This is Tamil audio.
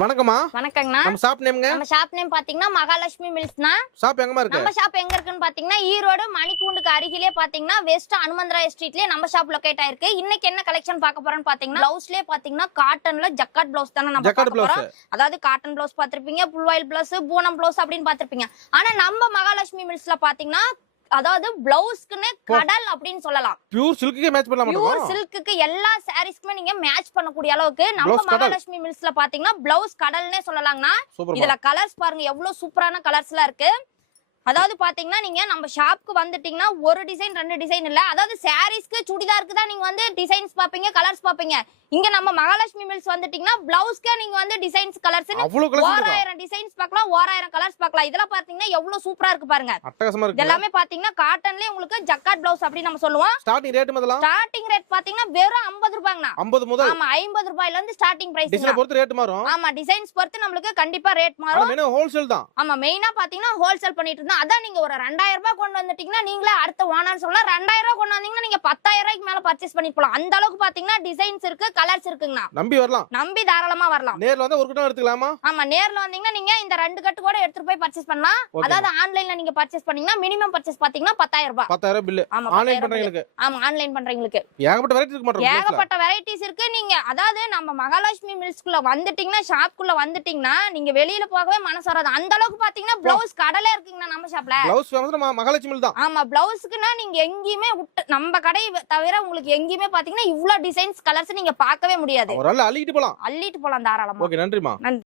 வணக்கம்மா. வணக்கங்கண்ணா. நம்ம ஷாப் நேம்ங்க? நம்ம ஷாப் நேம் பாத்தீங்கன்னா மகாலட்சுமி மில்ஸ்னா. ஷாப் எங்கமா இருக்கு? நம்ம ஷாப் எங்க இருக்குன்னு பாத்தீங்கன்னா ஈரோடு மணிக்கூண்டுக்கு அருகிலே பாத்தீங்கன்னா வெஸ்ட் அனுமந்தராய ஸ்ட்ரீட்லயே நம்ம ஷாப் லொகேட் ஆயிருக்கு. இன்னைக்கு என்ன கலெக்ஷன் பார்க்க போறோம்னு பாத்தீங்கன்னா பிளவுஸ்லயே பாத்தீங்கன்னா காட்டன்ல ஜக்கார்ட் பிளவுஸ் தான நம்ம பார்க்க போறோம். அதாவது காட்டன் பிளவுஸ் பாத்திருப்பீங்க, புல் ஆயில் பிளவுஸ், பூனம் பிளவுஸ் அப்படின்னு பாத்திருப்பீங்க. ஆனா நம்ம மகாலட்சுமி மில்ஸ்ல பாத்தீங்கன்னா அதாவது பிளவுஸ்க்குன்னு கடல் அப்படின்னு சொல்லலாம். பியூர் சில்க்குக்கு மேட்ச் பண்ணலாம். பியூர் சில்க்குக்கு எல்லா சாரீஸ்க்குமே நீங்க மேட்ச் பண்ணக்கூடிய அளவுக்கு நம்ம மகாலட்சுமி மில்ஸ்ல பாத்தீங்கன்னா பிளவுஸ் கடல்னே சொல்லலாம்னா. இதுல கலர்ஸ் பாருங்க எவ்வளவு சூப்பரான கலர்ஸ்லாம் இருக்கு. அதாவது பாத்தீங்கன்னா நீங்க நம்ம ஷாப்க்கு வந்துட்டீங்கன்னா ஒரு டிசைன் ரெண்டு டிசைன் இல்ல, அதாவது சாரீஸ்க்கு சுடிதாருக்கு தான் நீங்க வந்து டிசைன்ஸ் பாப்பீங்க, கலர்ஸ் பாப்பீங்க. இங்க நம்ம மகாலட்சுமி மில்ஸ் வந்துட்டீங்கன்னா பிளவுஸ்க்கு நீங்க வந்து டிசைன்ஸ் கலர்ஸ் 1000 டிசைன்ஸ் பார்க்கலாம், 1000 கலர்ஸ் பார்க்கலாம். இதெல்லாம் பாத்தீங்கன்னா எவ்வளவு சூப்பரா இருக்கு பாருங்க. அட்டகாசமா இருக்கு. எல்லாமே பாத்தீங்கன்னா காட்டன்லயே உங்களுக்கு ஜக்கார்ட் பிளவுஸ் அப்படி நம்ம சொல்லுவோம். ஸ்டார்டிங் ரேட் முதல்ல ஸ்டார்டிங் ரேட் பாத்தீங்கன்னா வெறும் 50 ரூபாய்ங்கனா. 50 முதல். ஆமா 50 ரூபாயில இருந்து ஸ்டார்டிங் பிரைஸ். டிசைன் பொறுத்து ரேட் மாறும். ஆமா டிசைன்ஸ் பொறுத்து நமக்கு கண்டிப்பா ரேட் மாறும். மெயினா ஹோல்சேல் தான். ஆமா மெயினா பாத்தீங்கன்னா ஹோல்சேல் பண்ணிட்டு இருந்தா. அதான் நீங்க ஒரு 2000 ரூபாய் கொண்டு வந்துட்டீங்கன்னா நீங்களே அடுத்த ஓனர் சொல்லலாம். 2000 ரூபாய் கொண்டு வந்தீங்கன்னா நீங்க 10000 ரூபாய்க்கு மேல பர்ச்சேஸ் பண்ணிட்டு போலாம். அந்த அளவுக்கு பாத்தீங்கன்னா டிசைன்ஸ் இருக்கு, கலர்ஸ் இருக்குங்கண்ணா. நம்பி வரலாம். நம்பி தாராளமா வரலாம். நேர்ல வந்தா ஒரு கட்டம் எடுத்துக்கலாமா? ஆமா நேர்ல வந்தீங்கன்னா நீங்க இந்த ரெண்டு கட்டு கூட எடுத்துட்டு போய் பர்ச்சேஸ் பண்ணலாம். அதாவது ஆன்லைன்ல நீங்க பர்ச்சேஸ் பண்ணீங்கன்னா மினிமம் பர்ச்சேஸ் பாத்தீங்கன்னா 10000 ரூபாய். 10000 பில். ஆன்லைன் பண்றவங்களுக்கு. ஆமா ஆன்லைன் பண்றவங்களுக்கு ஏகப்பட்ட வெரைட்டிஸ் இருக்கு மாட்டோம். ஏகப்பட்ட வெரைட்டிஸ் இருக்கு. நீங்க அதாவது நம்ம மகாலட்சுமி மில்ஸ்க்குள்ள வந்துட்டீங்கன்னா ஷாப்க்குள்ள வந்துட்டீங்கன்னா நீங்க வெளியில போகவே மனசு வராது. அந்த அளவுக்கு பாத்தீங்கன்னா பிளவுஸ் கடலே இருக்குங்க நம்ம ஷாப்ல. பிளவுஸ் ஃபேமஸ் நம்ம மகாலட்சுமி மில் தான். ஆமா பிளவுஸ்க்குனா நீங்க எங்கயுமே நம்ம கடை தவிர உங்களுக்கு எங்கயுமே பாத்தீங்கன்னா இவ்ளோ டிசைன்ஸ் கலர்ஸ் நீங்க பார்க்கவே முடியாது. ஒரு அள்ளிட்டு போலாம். அள்ளிட்டு போலாம் தாராளமா. ஓகே நன்றிமா. நன்றி.